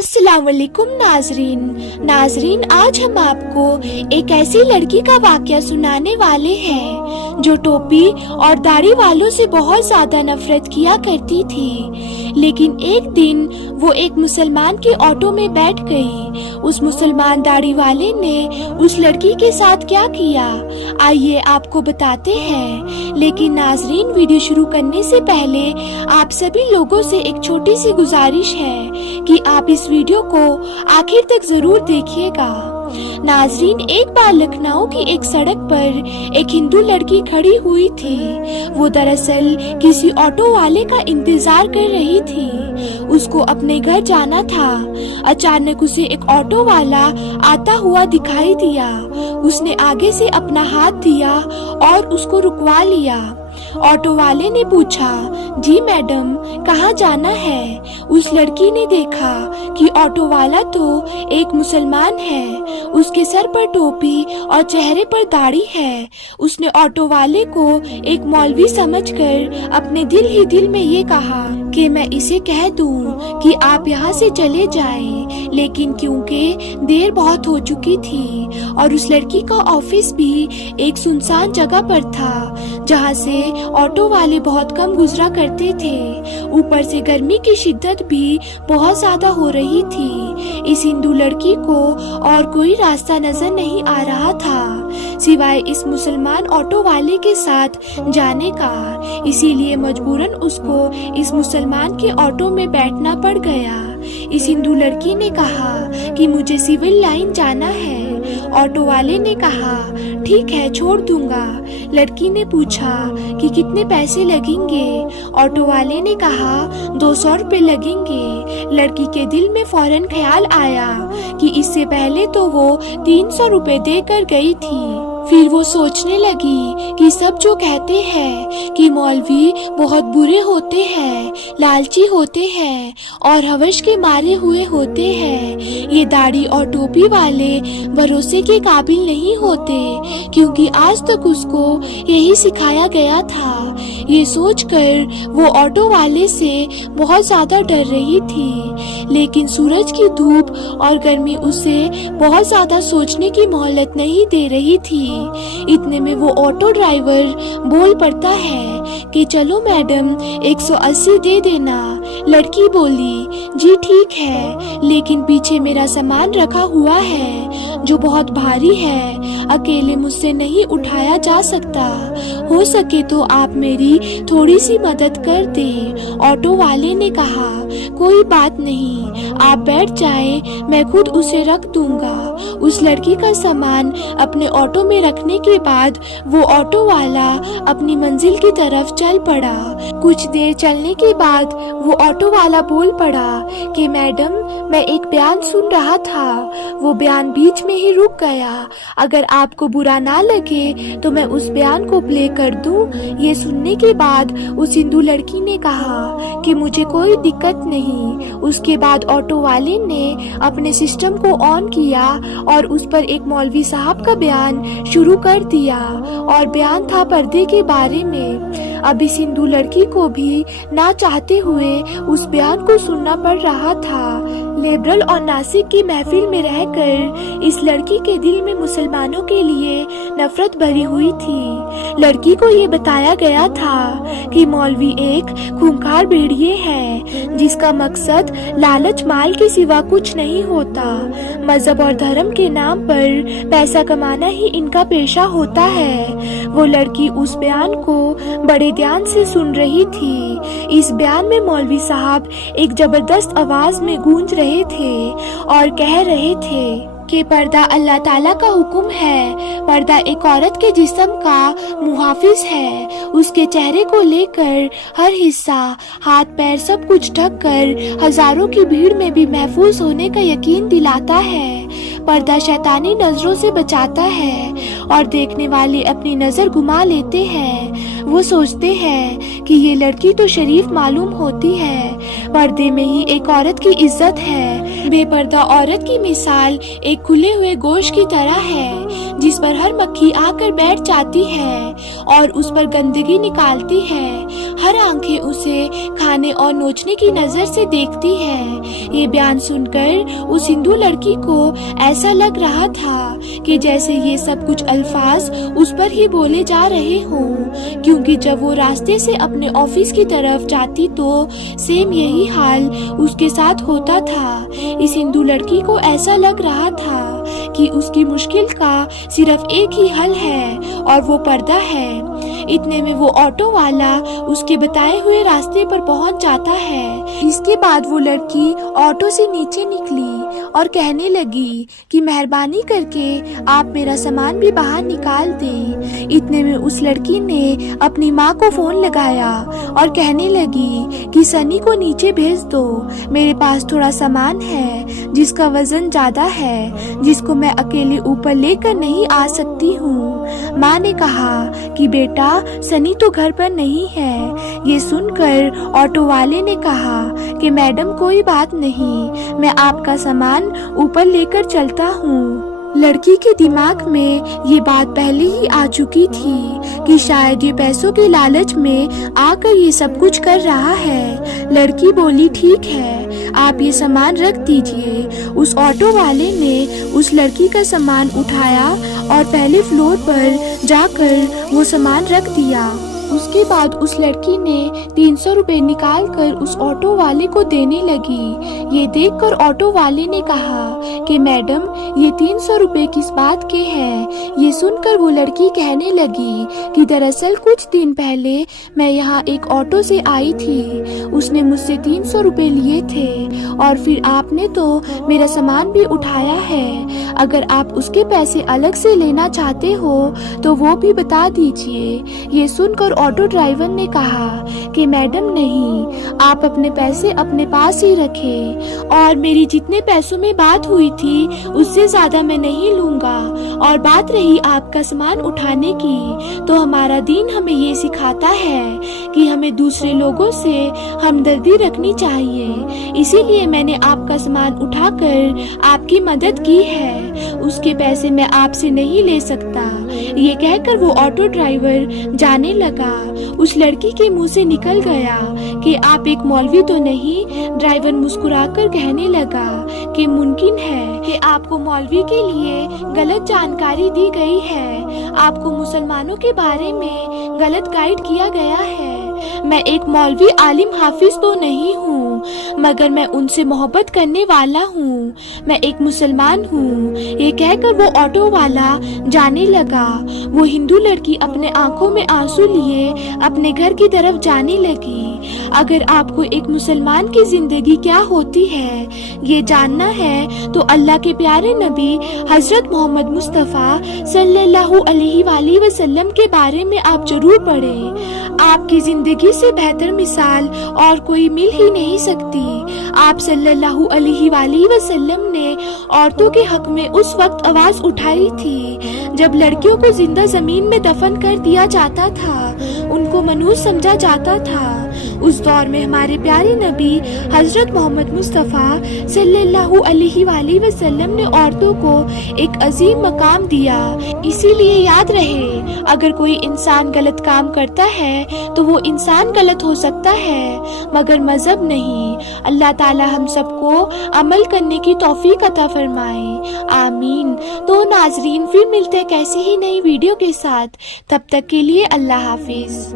अस्सलाम वालेकुम नाजरीन, आज हम आपको एक ऐसी लड़की का वाकया सुनाने वाले हैं जो टोपी और दाढ़ी वालों से बहुत ज्यादा नफरत किया करती थी। लेकिन एक दिन वो एक मुसलमान के ऑटो में बैठ गई। उस मुसलमान दाढ़ी वाले ने उस लड़की के साथ क्या किया, आइए आपको बताते हैं। लेकिन नाजरीन, वीडियो शुरू करने से पहले आप सभी लोगों से एक छोटी सी गुजारिश है कि आप इस वीडियो को आखिर तक जरूर देखिएगा। नाजरीन, एक बार लखनऊ की एक सड़क पर एक हिंदू लड़की खड़ी हुई थी। वो दरअसल किसी ऑटो वाले का इंतजार कर रही थी। उसको अपने घर जाना था। अचानक उसे एक ऑटो वाला आता हुआ दिखाई दिया। उसने आगे से अपना हाथ दिया और उसको रुकवा लिया। ऑटो वाले ने पूछा, जी मैडम, कहाँ जाना है? उस लड़की ने देखा कि ऑटो वाला तो एक मुसलमान है। उसके सर पर टोपी और चेहरे पर दाढ़ी है। उसने ऑटो वाले को एक मौलवी समझकर अपने दिल ही दिल में ये कहा कि मैं इसे कह दूं कि आप यहाँ से चले जाएं। लेकिन क्योंकि देर बहुत हो चुकी थी और उस लड़की का ऑफिस भी एक सुनसान जगह पर था जहाँ से ऑटो वाले बहुत कम गुजरा करते थे, ऊपर से गर्मी की शिद्दत भी बहुत ज्यादा हो रही थी, इस हिंदू लड़की को और कोई रास्ता नजर नहीं आ रहा था सिवाय इस मुसलमान ऑटो वाले के साथ जाने का। इसीलिए मजबूरन उसको इस मुसलमान के ऑटो में बैठना पड़ गया। इस हिंदू लड़की ने कहा कि मुझे सिविल लाइन जाना है। ऑटो वाले ने कहा, ठीक है, छोड़ दूंगा। लड़की ने पूछा कि कितने पैसे लगेंगे? ऑटो वाले ने कहा 200 रुपए लगेंगे। लड़की के दिल में फौरन ख्याल आया कि इससे पहले तो वो 300 रुपए देकर गई थी। फिर वो सोचने लगी कि सब जो कहते हैं कि मौलवी बहुत बुरे होते हैं, लालची होते हैं और हवस के मारे हुए होते हैं, ये दाढ़ी और टोपी वाले भरोसे के काबिल नहीं होते, क्योंकि आज तक उसको यही सिखाया गया था। ये सोचकर वो ऑटो वाले से बहुत ज्यादा डर रही थी। लेकिन सूरज की धूप और गर्मी उसे बहुत ज्यादा सोचने की मोहलत नहीं दे रही थी। इतने में वो ऑटो ड्राइवर बोल पड़ता है कि चलो मैडम 180 दे देना। लड़की बोली, जी ठीक है, लेकिन पीछे मेरा सामान रखा हुआ है जो बहुत भारी है, अकेले मुझसे नहीं उठाया जा सकता। हो सके तो आप मेरी थोड़ी सी मदद कर दे। ऑटो वाले ने कहा, कोई बात नहीं, आप बैठ जाएं, मैं खुद उसे रख दूंगा। उस लड़की का सामान अपने ऑटो में रखने के बाद वो ऑटो वाला अपनी मंजिल की तरफ चल पड़ा। कुछ देर चलने के बाद वो ऑटो वाला बोल पड़ा कि मैडम, मैं एक बयान सुन रहा था, वो बयान बीच में ही रुक गया। अगर आपको बुरा ना लगे तो मैं उस बयान को प्ले कर दूं। ये सुनने के बाद उस हिंदू लड़की ने कहा कि मुझे कोई दिक्कत नहीं। उसके बाद ऑटो वाले ने अपने सिस्टम को ऑन किया और उस पर एक मौलवी साहब का बयान शुरू कर दिया और बयान था पर्दे के बारे में। अब इस हिंदू लड़की को भी ना चाहते हुए उस बयान को सुनना पड़ रहा था। लिबरल और नासिक की महफिल में रहकर इस लड़की के दिल में मुसलमानों के लिए नफरत भरी हुई थी। लड़की को ये बताया गया था कि मौलवी एक खूंखार भेड़िए है जिसका मकसद लालच माल के सिवा कुछ नहीं होता। मजहब और धर्म के नाम पर पैसा कमाना ही इनका पेशा होता है। वो लड़की उस बयान को बड़े ध्यान से सुन रही थी। इस बयान में मौलवी साहब एक जबरदस्त आवाज में गूंज रहे थे और कह रहे थे कि पर्दा अल्लाह ताला का हुक्म है। पर्दा एक औरत के जिस्म का मुहाफिज है। उसके चेहरे को लेकर हर हिस्सा, हाथ पैर सब कुछ ढक कर हजारों की भीड़ में भी महफूज होने का यकीन दिलाता है। पर्दा शैतानी नजरों से बचाता है और देखने वाले अपनी नजर घुमा लेते हैं। وہ سوچتے ہیں کہ یہ لڑکی تو شریف معلوم ہوتی ہے، پردے میں ہی ایک عورت کی عزت ہے۔ بے پردہ عورت کی مثال ایک کھلے ہوئے گوشت کی طرح ہے جس پر ہر مکھی آ کر بیٹھ جاتی ہے اور اس پر گندگی نکالتی ہے۔ ہر آنکھیں اسے کھانے اور نوچنے کی نظر سے دیکھتی ہے۔ یہ بیان سن کر اس ہندو لڑکی کو ایسا لگ رہا تھا کہ جیسے یہ سب کچھ الفاظ اس پر ہی بولے جا رہے ہوں، کیونکہ جب وہ راستے سے اپنے آفس کی طرف جاتی تو سیم یہی حال اس کے ساتھ ہوتا تھا۔ اس ہندو لڑکی کو ایسا لگ رہا تھا کہ اس کی مشکل کا صرف ایک ہی حل ہے اور وہ پردہ ہے۔ اتنے میں وہ آٹو والا اس کے بتائے ہوئے راستے پر پہنچ جاتا ہے۔ اس کے بعد وہ لڑکی آٹو سے نیچے نکلی اور کہنے لگی کہ مہربانی کر کے آپ میرا سامان بھی باہر نکال دیں۔ اتنے میں اس لڑکی نے اپنی ماں کو فون لگایا اور کہنے لگی کہ سنی کو نیچے بھیج دو، میرے پاس تھوڑا سامان ہے جس کا وزن زیادہ ہے، جس کو میں اکیلے اوپر لے کر نہیں آ سکتی ہوں۔ ماں نے کہا کہ بیٹا سنی تو گھر پر نہیں ہے۔ یہ سن کر آٹو والے نے کہا کہ میڈم کوئی بات نہیں، میں آپ کا سامان اوپر لے کر چلتا ہوں۔ لڑکی کے دماغ میں یہ بات پہلے ہی آ چکی تھی کہ شاید یہ پیسوں کے لالچ میں آ کر یہ سب کچھ کر رہا ہے۔ لڑکی بولی ٹھیک ہے، آپ یہ سامان رکھ دیجئے۔ اس آٹو والے نے اس لڑکی کا سامان اٹھایا اور پہلے فلور پر جا کر وہ سامان رکھ دیا۔ اس کے بعد اس لڑکی نے 300 روپے نکال کر اس آٹو والے کو دینے لگی۔ یہ دیکھ کر آٹو والے نے کہا کہ میڈم یہ 300 روپے کس بات کے ہیں؟ یہ سن کر وہ لڑکی کہنے لگی کہ دراصل کچھ دن پہلے میں یہاں ایک آٹو سے آئی تھی، اس نے مجھ سے 300 روپے لیے تھے اور پھر آپ نے تو میرا سامان بھی اٹھایا ہے۔ اگر آپ اس کے پیسے الگ سے لینا چاہتے ہو تو وہ بھی بتا دیجئے۔ یہ سن کر آٹو ڈرائیور نے کہا کہ میڈم نہیں، آپ اپنے پیسے اپنے پاس ہی رکھیں اور میری جتنے پیسوں میں بات ہوئی تھی اس سے زیادہ میں نہیں لوں گا۔ اور بات رہی آپ کا سامان اٹھانے کی، تو ہمارا دین ہمیں یہ سکھاتا ہے کہ ہمیں دوسرے لوگوں سے ہمدردی رکھنی چاہیے، اسی لیے میں نے آپ کا سامان اٹھا کر آپ کی مدد کی ہے، اس کے پیسے میں آپ سے نہیں لے سکتا۔ یہ کہہ کر وہ آٹو ڈرائیور جانے لگا۔ اس لڑکی کے منہ سے نکل گیا کہ آپ ایک مولوی تو نہیں؟ ڈرائیور مسکرا کر کہنے لگا کہ ممکن ہے کہ آپ کو مولوی کے لیے غلط جانکاری دی گئی ہے، آپ کو مسلمانوں کے بارے میں غلط گائیڈ کیا گیا ہے۔ میں ایک مولوی عالم حافظ تو نہیں ہوں، مگر میں ان سے محبت کرنے والا ہوں، میں ایک مسلمان ہوں۔ یہ کہہ کر وہ آٹو والا جانے لگا۔ وہ ہندو لڑکی اپنے آنکھوں میں آنسو لیے اپنے گھر کی طرف جانے لگی۔ اگر آپ کو ایک مسلمان کی زندگی کیا ہوتی ہے یہ جاننا ہے تو اللہ کے پیارے نبی حضرت محمد مصطفیٰ صلی اللہ علیہ وآلہ وسلم کے بارے میں آپ ضرور پڑھیں۔ آپ کی زندگی سے بہتر مثال اور کوئی مل ہی نہیں سکتی۔ آپ صلی اللہ علیہ وآلہ وسلم نے عورتوں کے حق میں اس وقت آواز اٹھائی تھی جب لڑکیوں کو زندہ زمین میں دفن کر دیا جاتا تھا، ان کو منحوس سمجھا جاتا تھا۔ اس دور میں ہمارے پیارے نبی حضرت محمد مصطفیٰ صلی اللہ علیہ وآلہ وسلم نے عورتوں کو ایک عظیم مقام دیا۔ اسی لیے یاد رہے، اگر کوئی انسان غلط کام کرتا ہے تو وہ انسان غلط ہو سکتا ہے مگر مذہب نہیں۔ اللہ تعالی ہم سب کو عمل کرنے کی توفیق عطا فرمائے، آمین۔ تو ناظرین پھر ملتے ہیں کیسی ہی نئی ویڈیو کے ساتھ، تب تک کے لیے اللہ حافظ۔